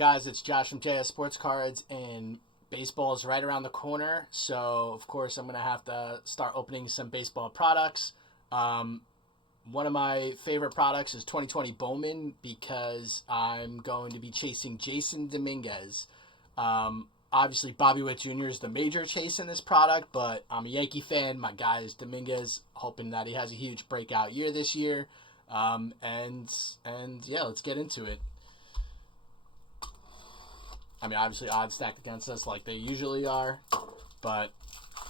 guys? It's Josh from JS Sports Cards, and baseball is right around the corner. So, of course, I'm going to have to start opening some baseball products. One of my favorite products is 2020 Bowman because I'm going to be chasing Jasson Dominguez. Obviously, Bobby Witt Jr. is the major chase in this product, but I'm a Yankee fan. My guy is Dominguez, hoping that he has a huge breakout year this year. And yeah, let's get into it. I mean, obviously, odds stacked against us like they usually are, but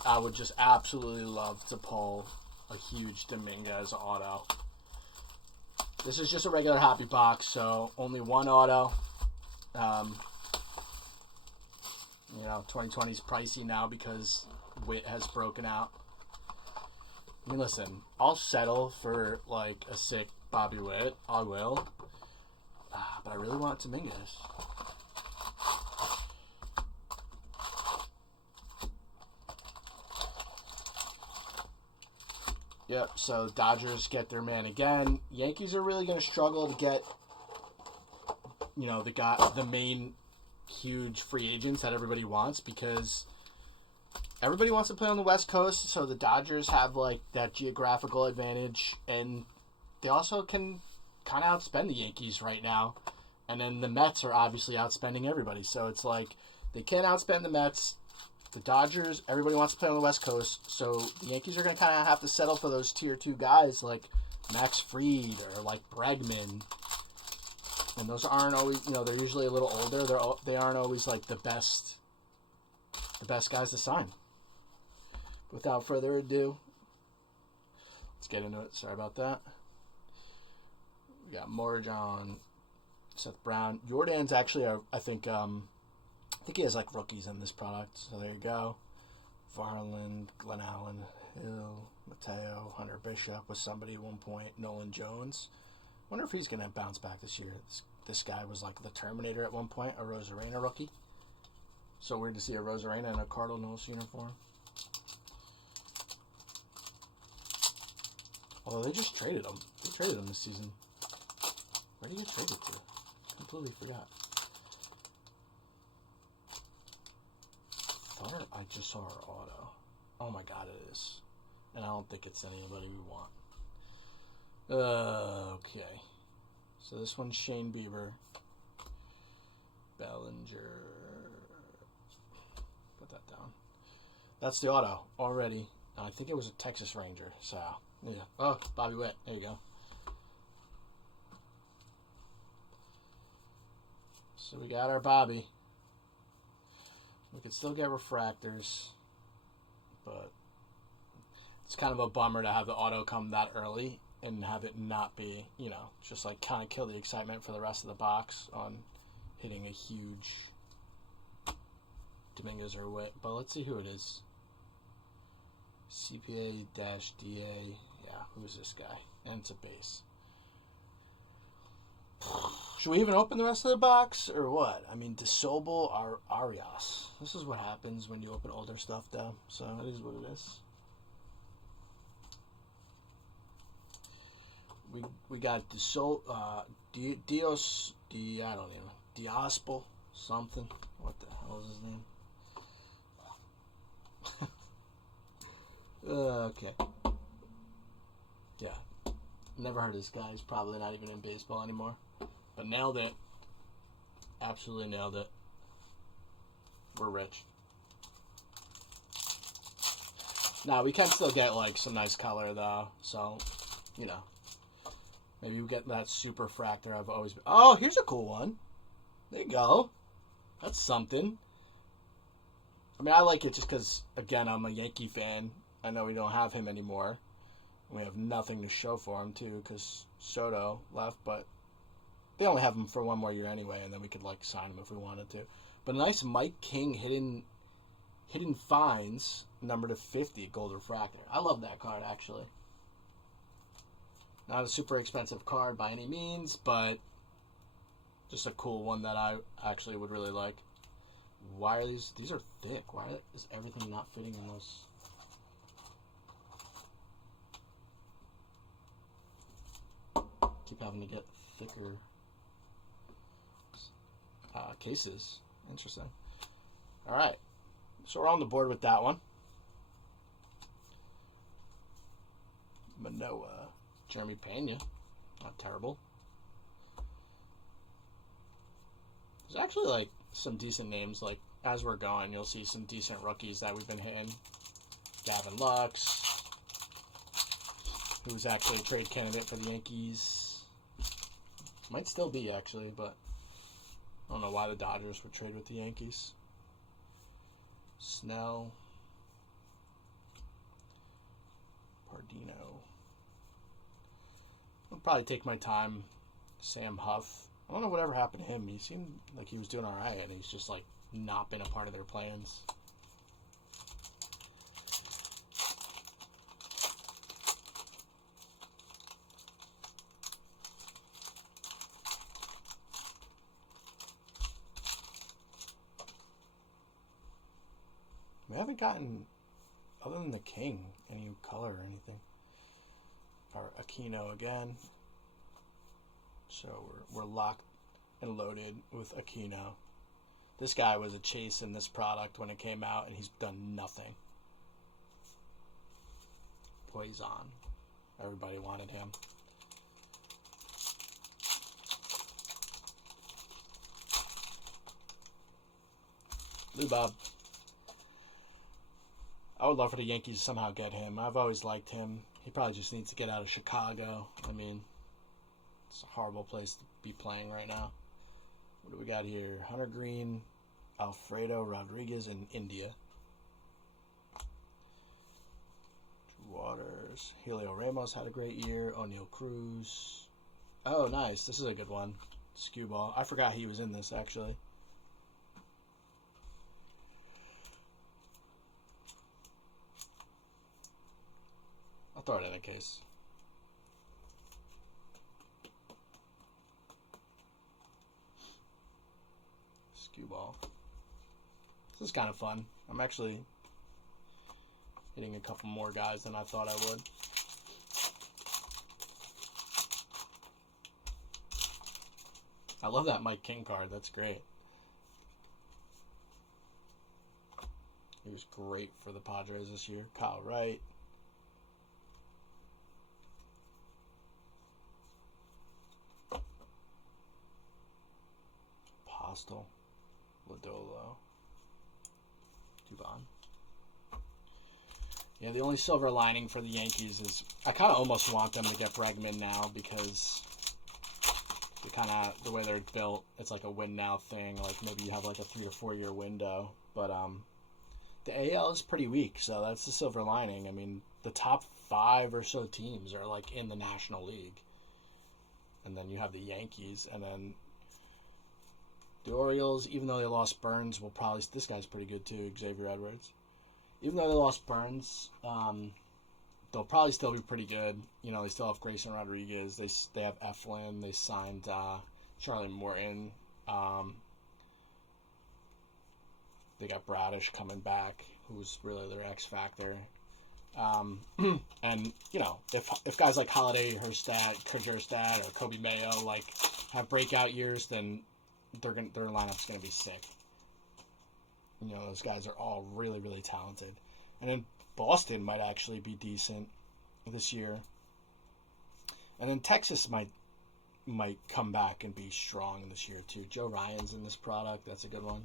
I would just absolutely love to pull a huge Dominguez auto. This is just a regular hobby box, so only one auto. 2020 is pricey now because Witt has broken out. I mean, listen, I'll settle for like a sick Bobby Witt. I will. But I really want Dominguez. Yep, so Dodgers get their man again. Yankees are really going to struggle to get, the main huge free agents that everybody wants because everybody wants to play on the West Coast, so the Dodgers have like that geographical advantage, and they also can kind of outspend the Yankees right now. And then the Mets are obviously outspending everybody, so it's like they can't outspend the Mets. The Dodgers, everybody wants to play on the West Coast, so the Yankees are going to kind of have to settle for those tier 2 guys like Max Fried or like Bregman. And those aren't always, they're usually a little older. They aren't always like the best guys to sign. Without further ado, let's get into it. Sorry about that. We got Morgan, Seth Brown. Jordan's actually, I think he has like rookies in this product. So there you go. Varland, Glenn Allen, Hill, Mateo, Hunter Bishop was somebody at one point. Nolan Jones. Wonder if he's going to bounce back this year. This guy was like the Terminator at one point, a Rosarena rookie. So weird to see a Rosarena in a Cardinals uniform. Although they just traded him. They traded him this season. Where did he get traded to? Completely forgot. I just saw our auto. Oh my god, it is. And I don't think it's anybody we want. Okay. So this one's Shane Bieber. Bellinger. Put that down. That's the auto already. I think it was a Texas Ranger. So, yeah. Oh, Bobby Witt. There you go. So we got our Bobby. We could still get refractors, but it's kind of a bummer to have the auto come that early and have it not be, just like kind of kill the excitement for the rest of the box on hitting a huge Dominguez or Witt. But let's see who it is. CPA-DA. Yeah, who's this guy? And it's a base. Should we even open the rest of the box or what? I mean, DeSobel or Arias. This is what happens when you open older stuff, though. So it is what it is. We got Diospel something. What the hell is his name? Okay. Yeah. Never heard of this guy. He's probably not even in baseball anymore. But nailed it. Absolutely nailed it. We're rich. Now, we can still get, like, some nice color, though. So, maybe we get that super fractor I've always been. Oh, here's a cool one. There you go. That's something. I mean, I like it just because, again, I'm a Yankee fan. I know we don't have him anymore. We have nothing to show for him, too, because Soto left, but they only have him for one more year anyway, and then we could, like, sign him if we wanted to. But a nice Mike King hidden fines, number to 50, gold refractor. I love that card, actually. Not a super expensive card by any means, but just a cool one that I actually would really like. Why are these are thick. Why is everything not fitting in those? Keep having to get thicker. cases. Interesting. All right. So we're on the board with that one. Manoa. Jeremy Pena. Not terrible. There's actually, like, some decent names. Like, as we're going, you'll see some decent rookies that we've been hitting. Gavin Lux, who was actually a trade candidate for the Yankees. Might still be, actually, but I don't know why the Dodgers would trade with the Yankees. Snell. Pardino. I'll probably take my time. Sam Huff. I don't know whatever happened to him. He seemed like he was doing alright, and he's just, like, not been a part of their plans. We haven't gotten, other than the King, any color or anything. Our Aquino again. So we're locked and loaded with Aquino. This guy was a chase in this product when it came out, and he's done nothing. Poison. Everybody wanted him. Lou Bob. I would love for the Yankees to somehow get him. I've always liked him. He probably just needs to get out of Chicago. I mean, it's a horrible place to be playing right now. What do we got here? Hunter Green, Alfredo Rodriguez, and India. Drew Waters. Helio Ramos had a great year. O'Neal Cruz. Oh, nice. This is a good one. Skewball. I forgot he was in this, actually. I'll throw it in a case. Skewball. This is kind of fun. I'm actually hitting a couple more guys than I thought I would. I love that Mike King card. That's great. He was great for the Padres this year. Kyle Wright. Postel. Lodolo. Dubon. Yeah, the only silver lining for the Yankees is I kind of almost want them to get Bregman now because they kind of, the way they're built, it's like a win now thing. Like maybe you have like a 3 or 4 year window. But the AL is pretty weak, so that's the silver lining. I mean, the top 5 or so teams are like in the National League. And then you have the Yankees, and then the Orioles, even though they lost Burns, will probably... This guy's pretty good, too, Xavier Edwards. Even though they lost Burns, they'll probably still be pretty good. You know, they still have Grayson Rodriguez. They have Eflin. They signed Charlie Morton. They got Bradish coming back, who's really their X factor. And, you know, if guys like Holiday, Kjerstad, or Kobe Mayo, like, have breakout years, then their lineup's going to be sick. You know, those guys are all really, really talented. And then Boston might actually be decent this year. And then Texas might come back and be strong this year, too. Joe Ryan's in this product. That's a good one.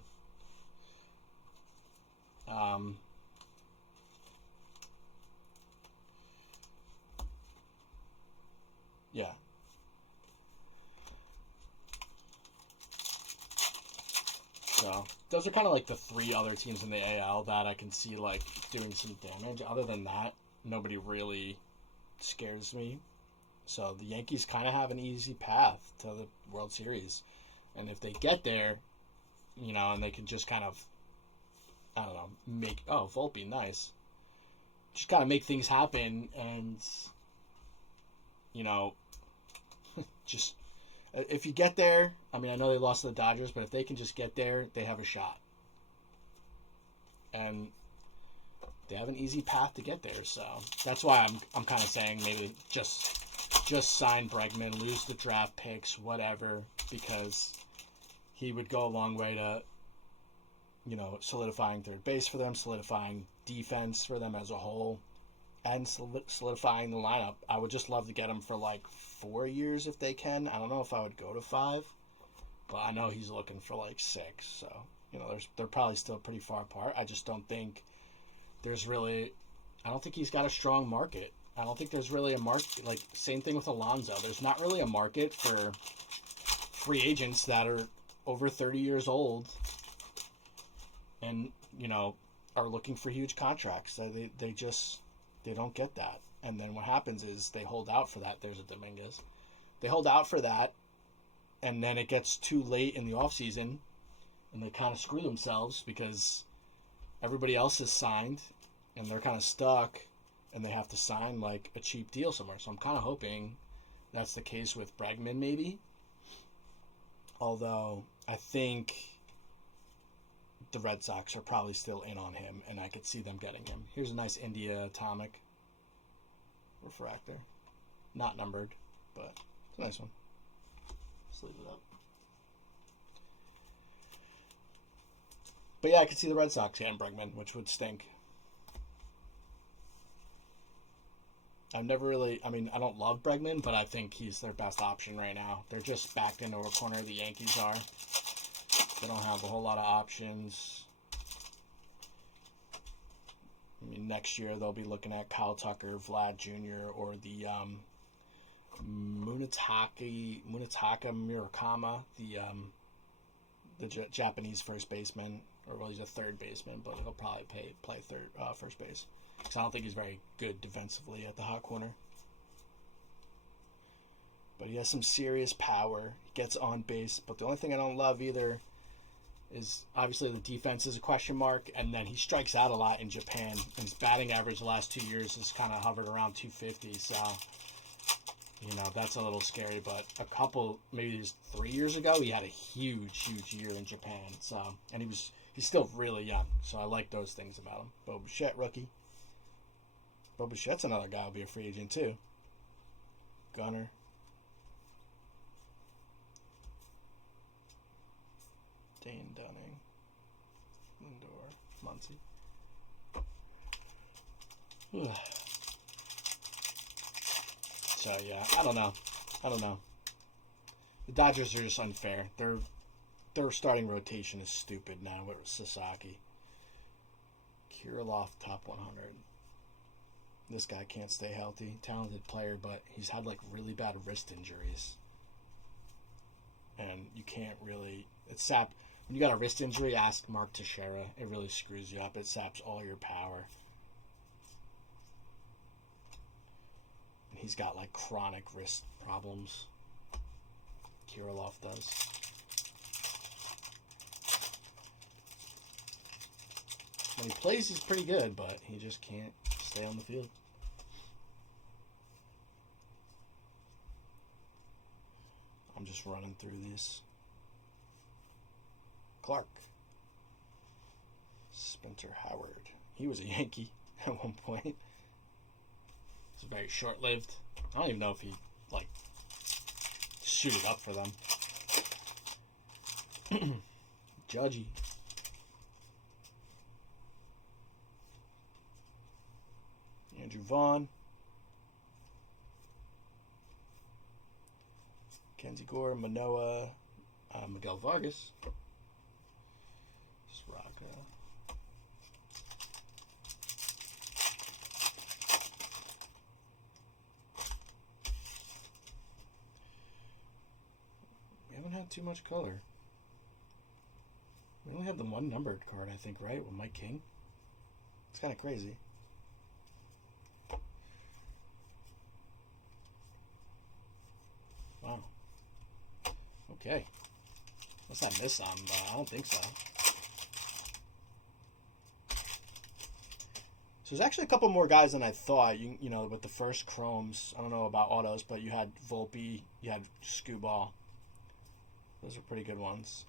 Yeah. So, those are kind of like the 3 other teams in the AL that I can see, like, doing some damage. Other than that, nobody really scares me. So, the Yankees kind of have an easy path to the World Series. And if they get there, you know, and they can just kind of, I don't know, Volpe, nice. Just kind of make things happen and, you know, just... If you get there, I mean, I know they lost to the Dodgers, but if they can just get there, they have a shot. And they have an easy path to get there, so that's why I'm kind of saying maybe just sign Bregman, lose the draft picks, whatever, because he would go a long way to, solidifying third base for them, solidifying defense for them as a whole, and solidifying the lineup. I would just love to get him for like 4 years if they can. I don't know if I would go to 5, but I know he's looking for like 6. So, they're probably still pretty far apart. I just don't think I don't think he's got a strong market. I don't think there's really a market. Like, same thing with Alonso. There's not really a market for free agents that are over 30 years old and, are looking for huge contracts. So they don't get that. And then what happens is they hold out for that. There's a Dominguez. They hold out for that, and then it gets too late in the offseason, and they kind of screw themselves because everybody else is signed, and they're kind of stuck, and they have to sign like a cheap deal somewhere. So I'm kind of hoping that's the case with Bregman, maybe. Although I think the Red Sox are probably still in on him, and I could see them getting him. Here's a nice India Atomic refractor. Not numbered, but it's a nice one. Just leave it up. But yeah, I could see the Red Sox getting Bregman, which would stink. I don't love Bregman, but I think he's their best option right now. They're just backed into a corner, the Yankees are. They don't have a whole lot of options. Next year they'll be looking at Kyle Tucker, Vlad Jr., or the Munetaka Murakama, the Japanese first baseman, or well, he's a third baseman, but he'll probably play first base. Because I don't think he's very good defensively at the hot corner. But he has some serious power. He gets on base. But the only thing I don't love either is obviously the defense is a question mark. And then he strikes out a lot in Japan. And his batting average the last 2 years has kind of hovered around 250. So, that's a little scary. But maybe just 3 years ago, he had a huge year in Japan. So, and he's still really young. So I like those things about him. Bo Bichette, rookie. Bo Bichette's another guy who'll be a free agent too. Gunner. Dane Dunning. Lindor. Muncy. So yeah, I don't know. The Dodgers are just unfair. Their starting rotation is stupid now with Sasaki. Kirilloff top 100. This guy can't stay healthy. Talented player, but he's had like really bad wrist injuries. And you can't really... When you got a wrist injury, ask Mark Teixeira. It really screws you up. It saps all your power. And he's got like chronic wrist problems. Kirilloff does. When he plays, he's pretty good, but he just can't stay on the field. I'm just running through this. Clark. Spencer Howard. He was a Yankee at one point. It's very short-lived. I don't even know if he, suited up for them. Judgy. Andrew Vaughn. Kenzie Gore, Manoa, Miguel Vargas. Rocca. We haven't had too much color. We only have the one numbered card, I think, right? With Mike King. It's kind of crazy. Wow. Okay. Must have missed some, but I don't think so. So there's actually a couple more guys than I thought. You know, with the first chromes, I don't know about autos, but you had Volpe, you had Scuball. Those are pretty good ones.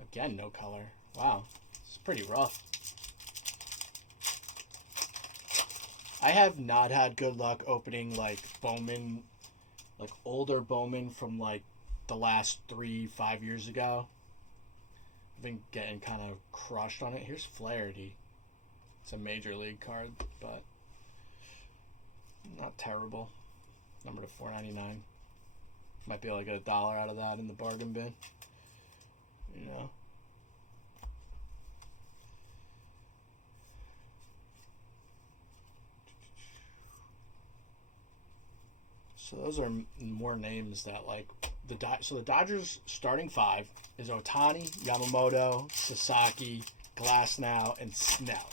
Again, no color. Wow, it's pretty rough. I have not had good luck opening like Bowman, like older Bowman from like the last 3-5 years ago. I've been getting kind of crushed on it. Here's Flaherty. It's a major league card, but not terrible. Number to 499. Might be able to get $1 out of that in the bargain bin. You know. So those are more names that like so the Dodgers starting 5 is Ohtani, Yamamoto, Sasaki, Glasnow, and Snell.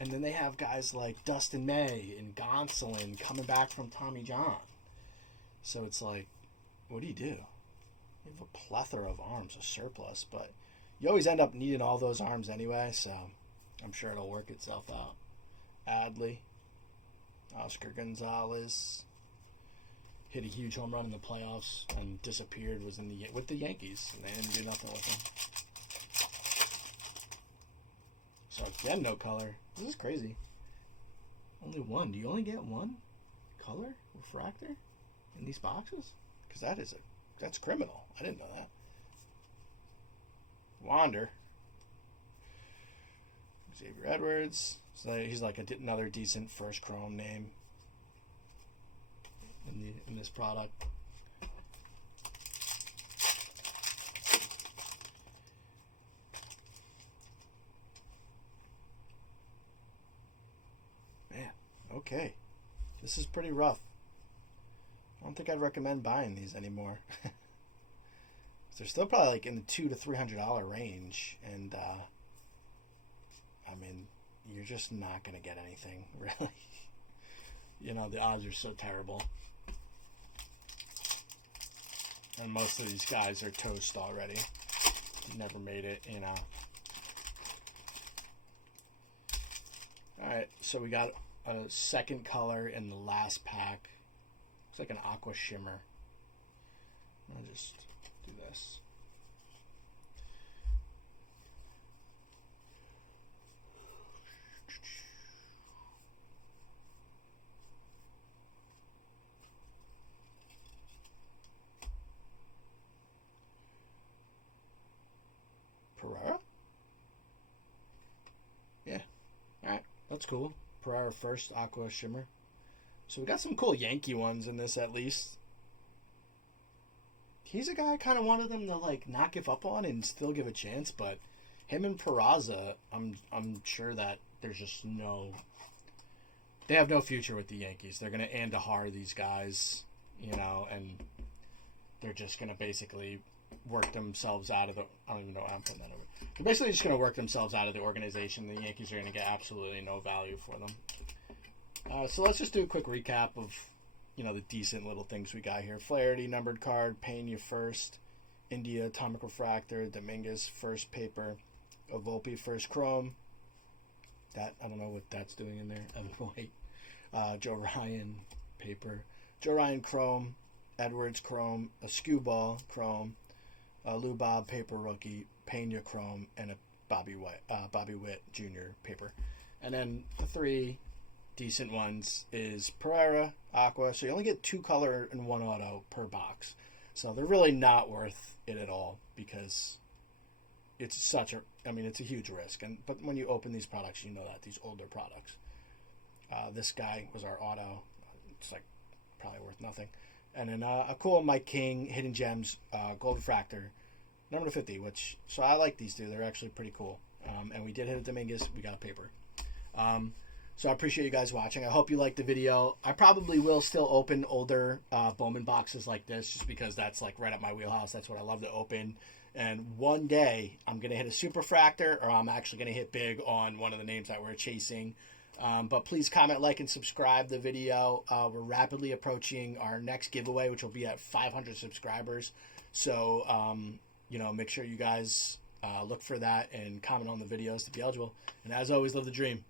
And then they have guys like Dustin May and Gonsolin coming back from Tommy John. So it's like, what do? You have a plethora of arms, a surplus, but you always end up needing all those arms anyway, so I'm sure it'll work itself out. Adley, Oscar Gonzalez hit a huge home run in the playoffs and disappeared. Was with the Yankees, and they didn't do nothing with him. So again, no color. This is crazy. Only one. Do you only get one color refractor in these boxes? Because that's criminal. I didn't know that. Wander. Xavier Edwards. So he's like another decent first chrome name in this product. Man, okay. This is pretty rough. I don't think I'd recommend buying these anymore. They're still probably like in the $200 to $300 range, and I mean, you're just not gonna get anything really. You know, the odds are so terrible, and most of these guys are toast already. Never made it, you know. All right, so we got a second color in the last pack. Looks like an aqua shimmer. I'll just do this. Pereira? Yeah. Alright, that's cool. Pereira first, aqua shimmer. So we got some cool Yankee ones in this at least. He's a guy I kind of wanted them to like not give up on and still give a chance, but him and Peraza, I'm sure that there's just they have no future with the Yankees. They're gonna Andahar these guys, you know, and they're just gonna basically work themselves out of the. I don't even know why I'm putting that over. They're basically just gonna work themselves out of the organization. The Yankees are gonna get absolutely no value for them. So let's just do a quick recap of, you know, the decent little things we got here. Flaherty, numbered card. Pena first. India, atomic refractor. Dominguez, first paper. Volpe, first chrome. That, I don't know what that's doing in there. Evan White. Joe Ryan, paper. Joe Ryan, chrome. Edwards, chrome. A Skewball, chrome. Lou Bob, paper rookie. Pena, chrome. And a Bobby Witt Jr. paper. And then the 3 decent ones is Pereira, aqua. So you only get 2 color and 1 auto per box. So they're really not worth it at all because it's it's a huge risk. But when you open these products, you know that these older products. This guy was our auto. It's like probably worth nothing. And then a cool Mike King, Hidden Gems, Gold Refractor, number to 50. So I like these 2. They're actually pretty cool. And we did hit a Dominguez. We got a paper. So I appreciate you guys watching. I hope you liked the video. I probably will still open older Bowman boxes like this just because that's like right up my wheelhouse. That's what I love to open. And one day I'm going to hit a Superfractor, or I'm actually going to hit big on one of the names that we're chasing. But please comment, like, and subscribe the video. We're rapidly approaching our next giveaway, which will be at 500 subscribers. So, you know, make sure you guys look for that and comment on the videos to be eligible. And as always, live the dream.